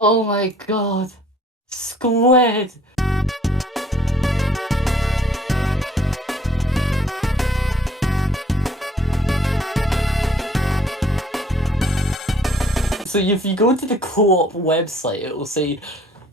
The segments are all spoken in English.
Oh my god. Squid! So if you go to the co-op website, it will say,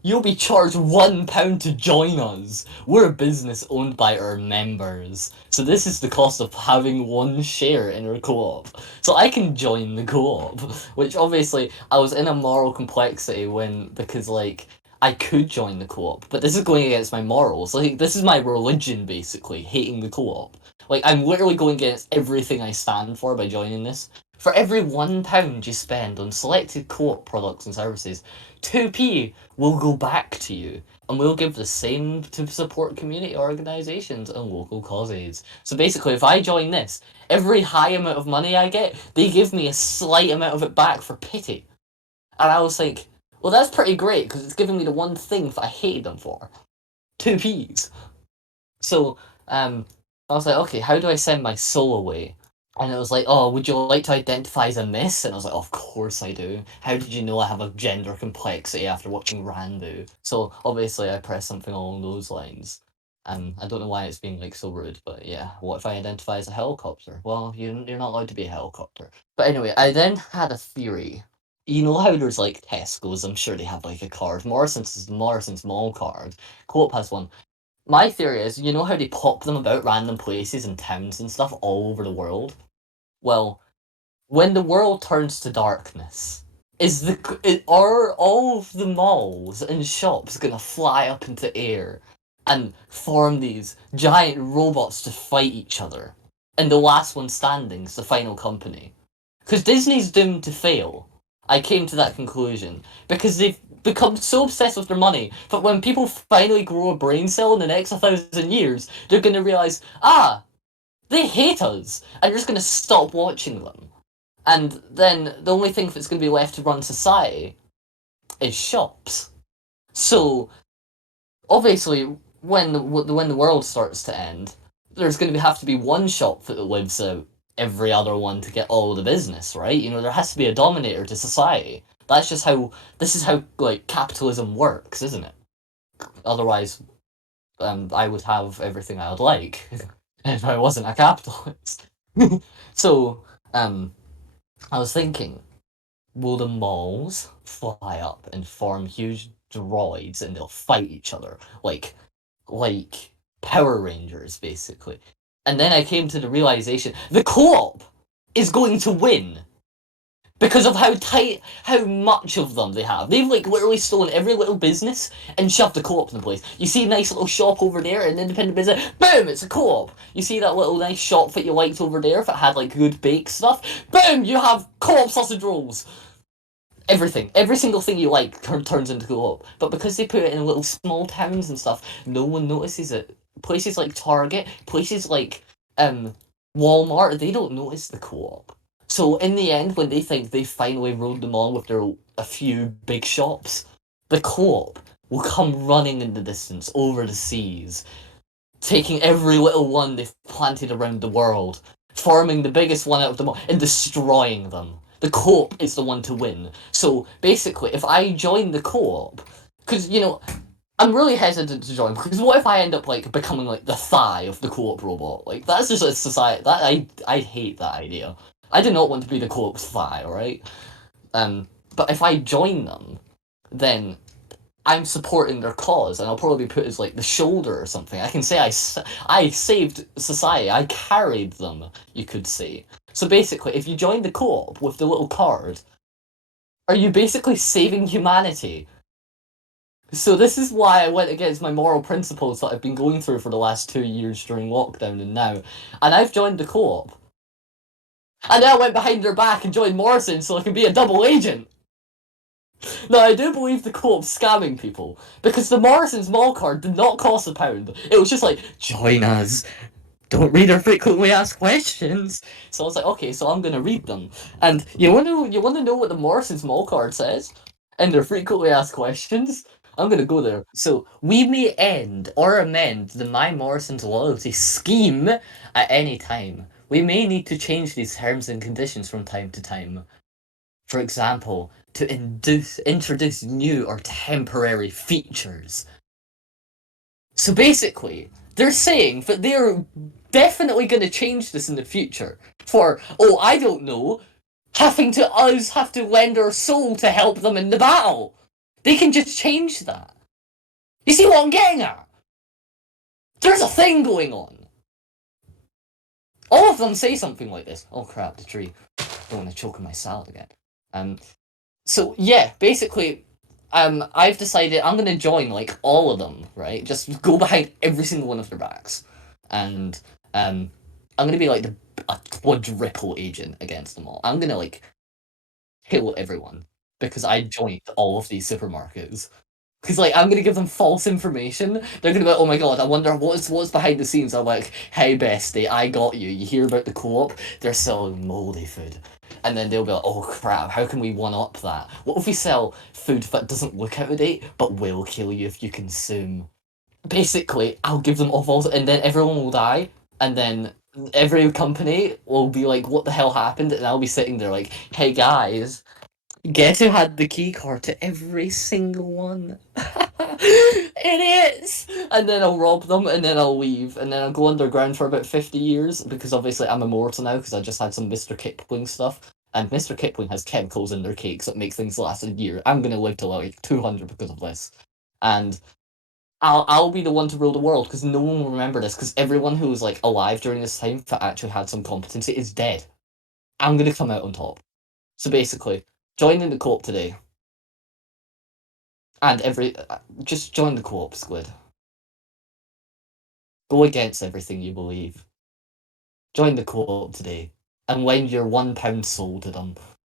you'll be charged £1 to join us. We're a business owned by our members. So this is the cost of having one share in our co-op. So I can join the co-op, which obviously I was in a moral complexity because like I could join the co-op, but this is going against my morals. Like this is my religion basically, hating the co-op. Like I'm literally going against everything I stand for by joining this. For every £1 you spend on selected co-op products and services, 2p will go back to you, and we'll give the same to support community organisations and local causes. So basically, if I join this, every high amount of money I get, they give me a slight amount of it back for pity. And I was like, well, that's pretty great, because it's giving me the one thing that I hated them for. 2p's. So, I was like, okay, how do I send my soul away? And it was like, oh, would you like to identify as a miss? And I was like, of course I do. How did you know I have a gender complexity after watching Randu? So obviously I pressed something along those lines. I don't know why it's being like so rude, but yeah, what if I identify as a helicopter? Well, you're not allowed to be a helicopter. But anyway, I then had a theory. You know how there's like Tesco's, I'm sure they have like a card. Morrison's is the Morrison's Mall card. Co-op has one. My theory is, you know how they pop them about random places and towns and stuff all over the world? Well, when the world turns to darkness, are all of the malls and shops gonna fly up into air and form these giant robots to fight each other? And the last one standing is the final company. Because Disney's doomed to fail. I came to that conclusion. Because they've become so obsessed with their money that when people finally grow a brain cell in the next 1,000 years, they're gonna realise, they hate us, and you're just going to stop watching them. And then the only thing that's going to be left to run society is shops. So obviously, when the world starts to end, there's going to have to be one shop that lives out every other one to get all the business, right? You know, there has to be a dominator to society. That's just how this is how like capitalism works, isn't it? Otherwise, I would have everything I would like if I wasn't a capitalist. So, I was thinking, will the malls fly up and form huge droids and they'll fight each other like Power Rangers, basically? And then I came to the realization the co-op is going to win because of how much of them they have. They've like literally stolen every little business and shoved a co-op in the place. You see a nice little shop over there, an independent business, boom, it's a co-op. You see that little nice shop that you liked over there that had like good baked stuff, boom, you have co-op sausage rolls. Everything, every single thing you like turns into co-op. But because they put it in little small towns and stuff, no one notices it. Places like Target, places like Walmart, they don't notice the co-op. So in the end, when they think they finally rode them on with a few big shops, the co-op will come running in the distance over the seas, taking every little one they've planted around the world, forming the biggest one out of them all, and destroying them. The co-op is the one to win. So basically, if I join the co-op, because I'm really hesitant to join because what if I end up like becoming like the thigh of the co-op robot? Like that's just a society that I hate that idea. I do not want to be the co-op's thigh, alright? But if I join them, then I'm supporting their cause, and I'll probably be put as like the shoulder or something. I can say I saved society. I carried them, you could say. So basically, if you join the co-op with the little card, are you basically saving humanity? So this is why I went against my moral principles that I've been going through for the last 2 years during lockdown and now. And I've joined the co-op. And then I went behind their back and joined Morrison so I can be a double agent. Now, I do believe the co-op's scamming people, because the Morrison's Mall card did not cost £1. It was just like, join us. Don't read our frequently asked questions. So I was like, okay, so I'm gonna read them. And you wanna know what the Morrison's Mall card says? And their frequently asked questions? I'm gonna go there. So we may end or amend the My Morrison's loyalty scheme at any time. We may need to change these terms and conditions from time to time. For example, to introduce new or temporary features. So basically, they're saying that they're definitely going to change this in the future. For, oh, I don't know, have to lend our soul to help them in the battle. They can just change that. You see what I'm getting at? There's a thing going on. All of them say something like this. Oh crap, the tree. Don't want to choke on my salad again. Um, so yeah, basically, I've decided I'm gonna join like all of them, right? Just go behind every single one of their backs, and I'm gonna be like a quadruple agent against them all. I'm gonna like kill everyone because I joined all of these supermarkets. Because like I'm gonna give them false information. They're gonna be like, oh my god, I wonder what's behind the scenes. I'm like, hey bestie, I got you. You hear about the co-op? They're selling moldy food. And then they'll be like, oh crap, how can we one up that? What if we sell food that doesn't look out of date but will kill you if you consume? Basically, I'll give them all false, and then everyone will die, and then every company will be like, what the hell happened? And I'll be sitting there like, hey guys, guess who had the key card to every single one? Idiots! And then I'll rob them, and then I'll leave, and then I'll go underground for about 50 years, because obviously I'm immortal now, because I just had some Mr. Kipling stuff. And Mr. Kipling has chemicals in their cakes that make things last a year. I'm gonna live to like 200 because of this. And I'll be the one to rule the world, because no one will remember this, because everyone who was like alive during this time that actually had some competency is dead. I'm gonna come out on top. So basically, join in the co-op today. And just join the co-op, Squid. Go against everything you believe. Join the co-op today, and lend your £1 soul to them.